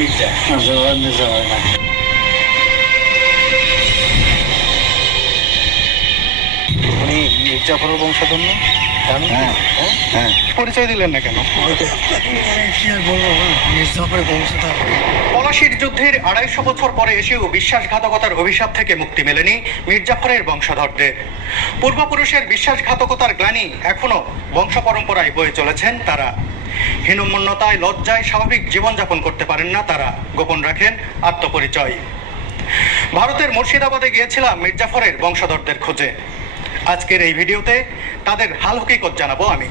মির্জা। মির্জা হয় না। উনি মির্জাফরের বংশধর না? হ্যাঁ হ্যাঁ। পরিচয় দিলেন না কেন? পলাশির যুদ্ধের 250 বছর পরে এসেও বিশ্বাসঘাতকতার অভিশাপ থেকে মুক্তি মেলেনি মির্জাফরের বংশধরদের। পূর্বপুরুষের বিশ্বাসঘাতকতার গ্লানি এখনো বংশ পরম্পরায় বয়ে চলেছেন তারা। হীনমন্যতায় লজ্জায় স্বাভাবিক জীবনযাপন করতে পারেন না তারা, গোপন রাখেন আত্মপরিচয়। ভারতের মুর্শিদাবাদে গিয়েছিলাম মির্জাফরের বংশধরদের খোঁজে। আজকের এই ভিডিওতে তাদের হাল হকিকত জানাবো আমি।